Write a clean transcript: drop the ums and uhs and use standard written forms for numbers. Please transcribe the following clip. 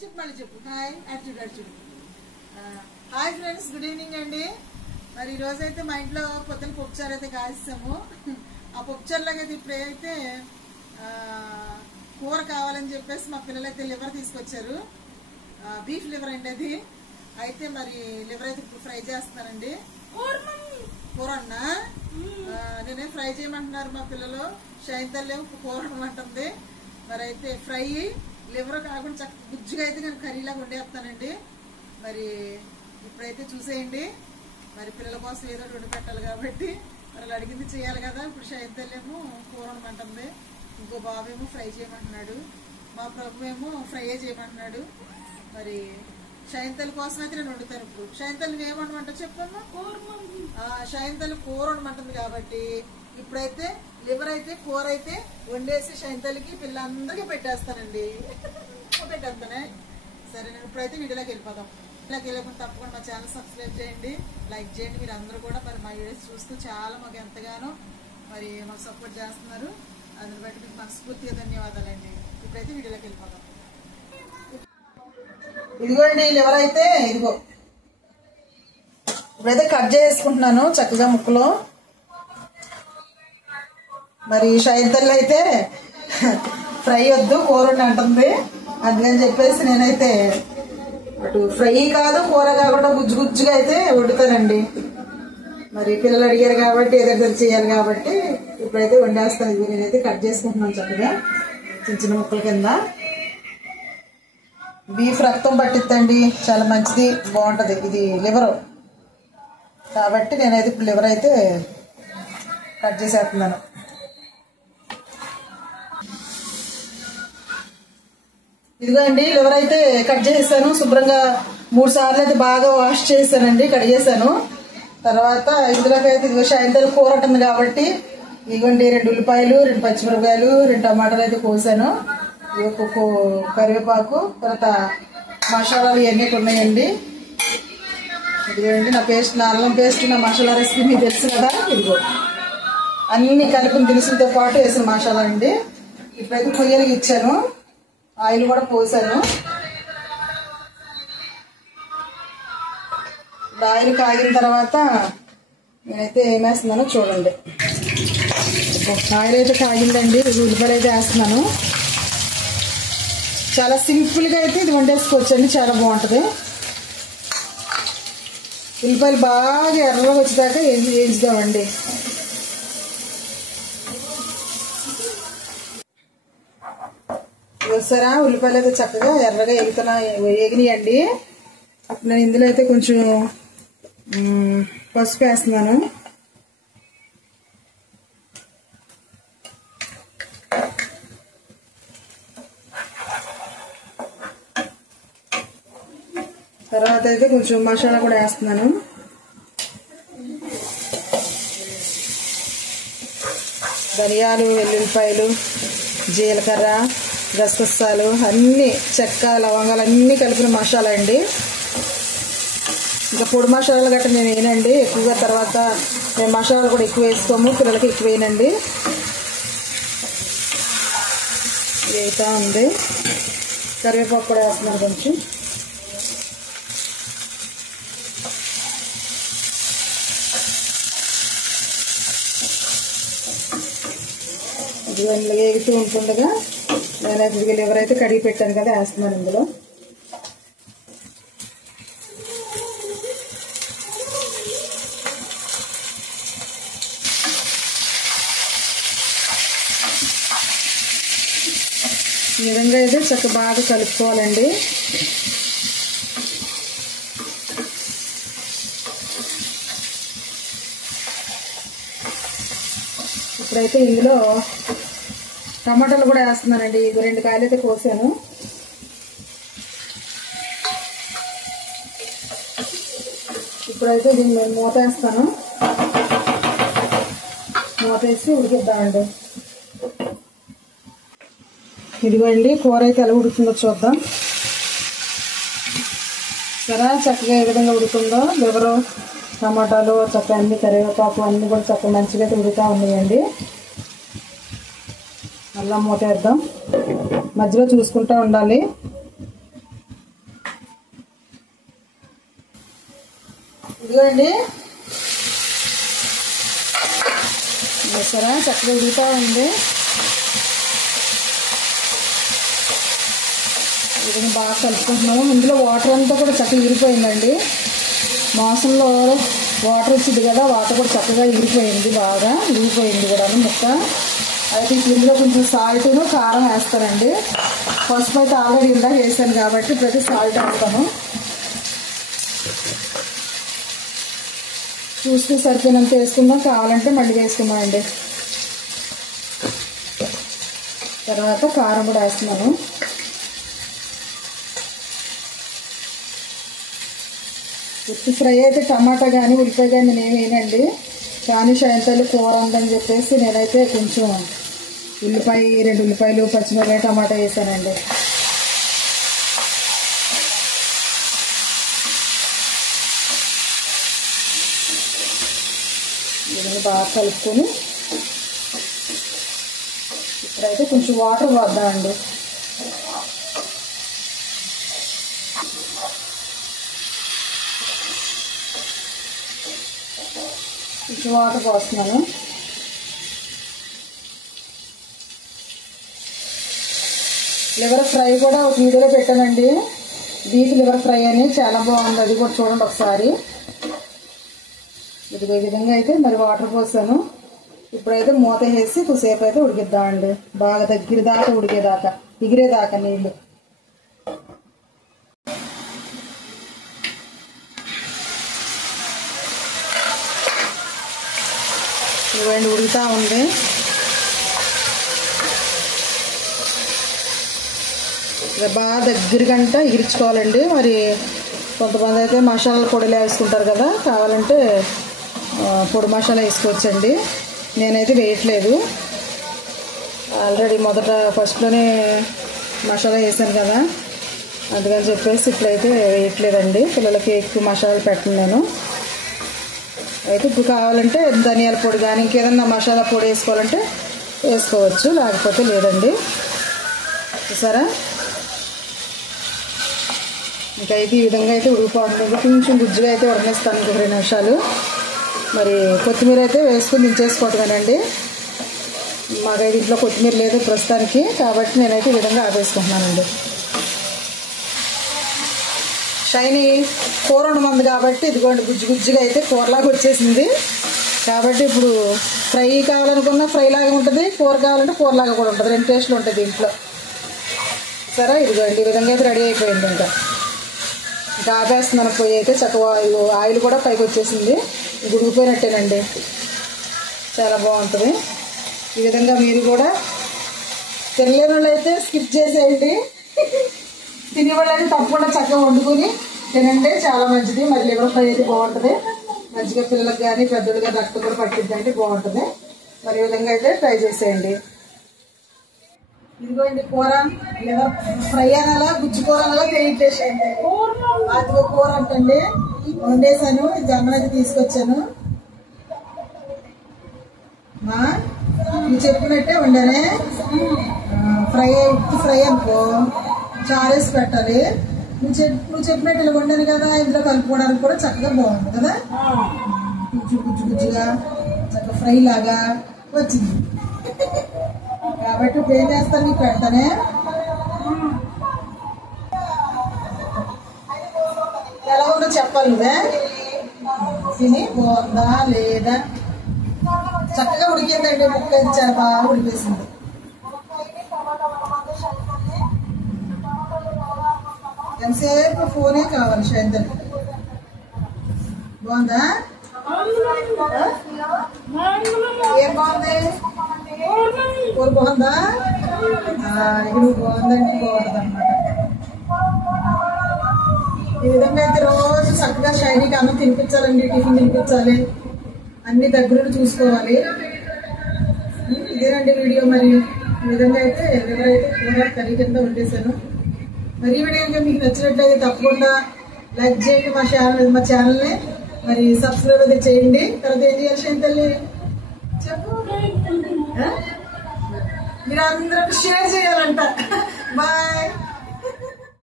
చెప్పు మళ్ళీ చెప్పు హాయ్ అటుడు అటుడు హాయ్ ఫ్రెండ్స్ గుడ్ ఈవినింగ్ అండి. మరి ఈరోజైతే మా ఇంట్లో పొద్దున పప్పుచారు అయితే కాస్తాము. ఆ పప్పుచారులాగా అయితే ఇప్పుడైతే కూర కావాలని చెప్పేసి మా పిల్లలైతే లివర్ తీసుకొచ్చారు. బీఫ్ లివర్ అండి అది. అయితే మరి లివర్ అయితే ఇప్పుడు ఫ్రై చేస్తున్నానండి. కూర అన్నా నేనే ఫ్రై చేయమంటున్నారు మా పిల్లలు. శైతల్యం కూర అనమంటుంది. మరి అయితే ఫ్రై లివర్ కాకుండా చక్కగా గుజ్జుగా అయితే నేను కర్రీలాగా వండేస్తానండి. మరి ఇప్పుడైతే చూసేయండి. మరి పిల్లల కోసం ఏదో వండి పెట్టాలి కాబట్టి మరి అడిగింది చేయాలి కదా. ఇప్పుడు శైతల్యము కూర అనమంటుంది, ఇంకో బాబేమో ఫ్రై చేయమంటున్నాడు, మా ప్రభు ఏమో ఫ్రై చేయమంటున్నాడు. మరి శైంతల్ కోసం అయితే నేను వండుతాను. ఇప్పుడు శైంతల్ ఏమనమంటా చెప్పమ్మా. శైంతల్ కూర వండమంటుంది కాబట్టి ఇప్పుడైతే లివర్ అయితే కూర అయితే వండేసి శైంతల్కి పిల్లలందరికీ పెట్టేస్తానండి. పెట్టేస్తానే. సరే నేను ఇప్పుడైతే వీడియోలోకి వెళ్ళిపోదాం. వీడియోకి వెళ్ళకుండా తప్పకుండా మా ఛానల్ సబ్స్క్రైబ్ చేయండి, లైక్ చేయండి. మీరు అందరూ కూడా మరి మా వీడియోస్ చూస్తూ చాలా మాకు ఎంతగానో మరి మాకు సపోర్ట్ చేస్తున్నారు. అందుని బట్టి మీకు మనస్ఫూర్తిగా ధన్యవాదాలండి. ఇప్పుడైతే వీడియోలోకి వెళ్ళిపోదాం. ఇదిగోండి లివర్ అయితే ఇదిగో ఇప్పుడైతే కట్ చేసుకుంటున్నాను చక్కగా ముక్కలో. మరి శైతల్ అయితే ఫ్రై వద్దు కూర అంటుంది, అందుకని చెప్పేసి నేనైతే అటు ఫ్రై కాదు కూర కాకుండా గుజ్జు గుజ్జుగా అయితే వండుతానండి. మరి పిల్లలు అడిగారు కాబట్టి ఏదో చేయాలి కాబట్టి ఇప్పుడైతే వండేస్తాను. ఇది నేనైతే కట్ చేసుకుంటున్నాను చక్కగా చిన్న చిన్న ముక్కల కింద. బీఫ్ రక్తం పట్టిద్దండి, చాలా మంచిది, బాగుంటుంది. ఇది లివర్ కాబట్టి నేనైతే ఇప్పుడు లివర్ అయితే కట్ చేసేస్తున్నాను. ఇదిగోండి లివర్ అయితే కట్ చేసేసాను. శుభ్రంగా 3 సార్లు అయితే బాగా వాష్ చేసానండి, కడిగేసాను. తర్వాత ఇందులోకి అయితే ఇదిగో శైంతల్ కూర ఉంటుంది కాబట్టి ఇదిగోండి 2 ఉల్లిపాయలు, 2 పచ్చిమిరపకాయలు, 2 టమాటాలు అయితే కోసాను. కరివేపాకు, తర్వాత మసాలాలు ఇవన్నీ ఉన్నాయండి. ఇదిగోండి నా పేస్ట్, నా అల్లం పేస్ట్, నా మసాలా రెసిపీ మీకు తెలుసు కదా. ఇదిగో అన్ని కలిపిన దినుసులతో పాటు వేసిన మసాలా అండి. ఇప్పుడైతే పొయ్యలకి ఇచ్చాను, ఆయిల్ కూడా పోసాను. ఆయిల్ కాగిన తర్వాత నేనైతే ఏమేస్తున్నానో చూడండి. ఆయిల్ అయితే కాగిందండి, ఉల్లిపాయలు అయితే వేస్తున్నాను. చాలా సింపుల్గా అయితే ఇది వండేసుకోవచ్చండి, చాలా బాగుంటుంది. ఉల్లిపాయలు బాగా ఎర్రగా వచ్చేదాకా వేయించుదామండి. చూసారా ఉల్లిపాయలు అయితే చక్కగా ఎర్రగా వేగినాయండి. అప్పుడు నేను ఇందులో అయితే కొంచెం పసుపు వేస్తున్నాను. తర్వాత అయితే కొంచెం మసాలా కూడా వేస్తున్నాను. ధనియాలు, వెల్లుల్లిపాయలు, జీలకర్ర, గసగసాలు అన్నీ, చెక్క, లవంగాలు అన్నీ కలిపిన మసాలా అండి. ఇంకా పొడి మసాలాలు గట్రా నేను వేయనండి ఎక్కువగా. తర్వాత మేము మసాలాలు కూడా ఎక్కువ వేసుకోము, పిల్లలకి ఎక్కువ వేయనండి. వేస్తా ఉంది. కరివేపాకు కూడా వేస్తున్నాను కొంచెం. ఇది వేగుతూ ఉంటుండగా నేనైతే లివర్ అయితే కడిగి పెట్టాను కదా వేస్తున్నాను ఇందులో. ఈ విధంగా అయితే చక్కగా బాగా కలుపుకోవాలండి. ఇప్పుడైతే ఇందులో టమాటాలు కూడా వేస్తున్నానండి. 2 కాయలు అయితే కోసాను. ఇప్పుడైతే దీన్ని నేను మూత వేస్తాను. మూత వేసి ఉడికిద్దామండి. ఇదిగోండి కూర అయితే ఎలా ఉడుకుతుందో చూద్దాం. సరే చక్కగా ఏ విధంగా ఉడుకుందో. లివరు, టమాటాలు చక్కగా అన్ని, కరివేపాకు అన్నీ కూడా చక్కగా మంచిగా అయితే ఉడుకుతూ ఉన్నాయండి. మళ్ళీ మూత వేద్దాం. మధ్యలో చూసుకుంటూ ఉండాలి. ఇదిగోండి సరే చక్కగా ఉడుకుతూ ఉంది. ఇది బాగా కలుపుకుంటున్నాము. ఇందులో వాటర్ అంతా కూడా చక్కగా ఇరిపోయిందండి. మాంసంలో వాటర్ వచ్చింది కదా, వాటర్ కూడా చక్కగా ఇరిపోయింది, బాగా ఇరిగిపోయింది కూడా ముక్క. అయితే ఇందులో కొంచెం సాల్ట్ను కారం వేస్తానండి. పసుపు అయితే ఆల్రెడీ ఇందాక వేసాను కాబట్టి ప్రతి సాల్ట్ వేస్తాను. చూసుకుని సరిపోయినంత వేసుకుందాం, కావాలంటే మళ్ళీ వేసుకుందాం అండి. తర్వాత కారం కూడా వేస్తున్నాను. ఉత్తి ఫ్రై అయితే టమాటా కానీ ఉల్లిపాయ కానీ నేను వేయనండి. కానీ సాయంత్రాలు కూర ఉందని చెప్పేసి నేనైతే కొంచెం ఉల్లిపాయ 2 ఉల్లిపాయలు పచ్చిమిరపకాయ టమాటా వేసానండి. ఇది బాగా కలుపుకొని ఇప్పుడైతే కొంచెం వాటర్ పోద్దామండి. కొంచెం వాటర్ పోస్తున్నాను. లివర్ ఫ్రై కూడా ఒక వీడియోలో పెట్టానండి. బీఫ్ లివర్ ఫ్రై అని చాలా బాగుంది, అది కూడా చూడండి ఒకసారి. ఇది ఈ విధంగా అయితే మరి వాటర్ పోసాను. ఇప్పుడైతే మూత వేసి కొద్దిసేపు అయితే ఉడికిద్దామండి. బాగా దగ్గర దాకా ఉడికేదాకా, ఎగిరేదాకా నీళ్ళు. ఇవ్వండి ఉడుకుతా ఉంది. బాగా దగ్గరకంట ఎగిరించుకోవాలండి. మరి కొంతమంది అయితే మసాలా పొడిలు వేసుకుంటారు కదా, కావాలంటే పొడి మసాలా వేసుకోవచ్చండి. నేనైతే వేయట్లేదు, ఆల్రెడీ ఫస్ట్లోనే మసాలా వేసాను కదా, అందుకని చెప్పేసి ఇప్పుడైతే వేయట్లేదండి. పిల్లలకి ఎక్కువ మసాలాలు పెట్టను నేను. అయితే ఇప్పుడు కావాలంటే ధనియాల పొడి కానీ ఇంకేదన్నా మసాలా పొడి వేసుకోవాలంటే వేసుకోవచ్చు, లేకపోతే లేదండి. చూసారా, ఇంకైతే ఈ విధంగా అయితే ఉడికిపోతుంది. కొంచెం గుజ్జుగా అయితే ఉడకనిస్తాను ఇంకొక 2 నిమిషాలు. మరి కొత్తిమీర అయితే వేసుకుని దించేసుకోవటమేనండి. మాకైతే ఇంట్లో కొత్తిమీర లేదు ప్రస్తుతానికి, కాబట్టి నేనైతే ఈ విధంగా ఆపేసుకుంటున్నానండి. షైనీ కూర ఉండమంది కాబట్టి ఇదిగోండి గుజ్జుగా అయితే కూరలాగా వచ్చేసింది. కాబట్టి ఇప్పుడు ఫ్రై కావాలనుకున్నా ఫ్రై లాగా ఉంటుంది, కూర కావాలంటే కూరలాగా కూడా ఉంటుంది. 2 టేస్ట్లు ఉంటుంది ఇంట్లో. సరే ఇదిగోండి ఈ విధంగా అయితే రెడీ అయిపోయింది. ఇంకా ఆపేస్తున్నాను పొయ్యి అయితే. చక్కగా ఆయిల్ కూడా పైకి వచ్చేసింది, ఉడికిపోయినట్టేనండి. చాలా బాగుంటుంది. ఈ విధంగా మీరు కూడా తినలేని వాళ్ళు అయితే స్కిప్ చేసేయండి. తినేవాళ్ళని తప్పకుండా చక్కగా వండుకొని తినండి, చాలా మంచిది. మరి లివర్ ఫ్రై అయితే బాగుంటుంది, మంచిగా పిల్లలకు కానీ పెద్దలు కానీ రక్తం కూడా పట్టిద్దండి, బాగుంటుంది. మరి ఈ విధంగా అయితే ట్రై చేసేయండి. ఇదిగోండి కూర లివర్ ఫ్రై అనాలా గుజ్జు కూర అనాలా తెలియటేసేయండి. అదిగో కూర అంటండి వండేసాను. జమ్మనైతే తీసుకొచ్చాను. నువ్వు చెప్పినట్టే వండానే. ఫ్రై అనుకో చారేసి పెట్టాలి. నువ్వు చెప్పినట్టు ఇలా వండాను కదా, ఇందులో కలుపుకోవడానికి కూడా చక్కగా బాగుంది కదా. గుజ్జుగా చక్కగా ఫ్రై లాగా వచ్చింది. కాబట్టి ఇప్పుడు ఏం చేస్తాను, నీకు పెడతానే. ఎలా ఉందో చెప్పాలి నువ్వే. తిని బాగుందా లేదా. చక్కగా ఉడికిందండి, ముక్క ఇచ్చారు, బాగా ఉడికేసింది. ఎంతసేపు ఫోనే కావాలి శాంతని. బాగుందా, ఏం బాగుంది, కూర బాగుందా. ఇప్పుడు బాగుందంటే బాగుంటుంది అన్నమాట. ఈ విధంగా అయితే రోజు చక్కగా షైనీకి అన్నం తినిపించాలండి, టిఫిన్ తినిపించాలి, అన్ని దగ్గర చూసుకోవాలి. ఇదేనండి వీడియో. మరి ఈ విధంగా అయితే ఎవరైతే కూర కర్రీ కింద వండేసాను. మరి ఈ వీడియో మీకు నచ్చినట్లయితే తప్పకుండా లైక్ చేయండి మా ఛానల్ని. మరి సబ్స్క్రైబ్ అయితే చేయండి. తర్వాత ఏం చేయాలి శాంతల్లి చెప్పు. మీరు అందరూ షేర్ చేయాలంట. బాయ్.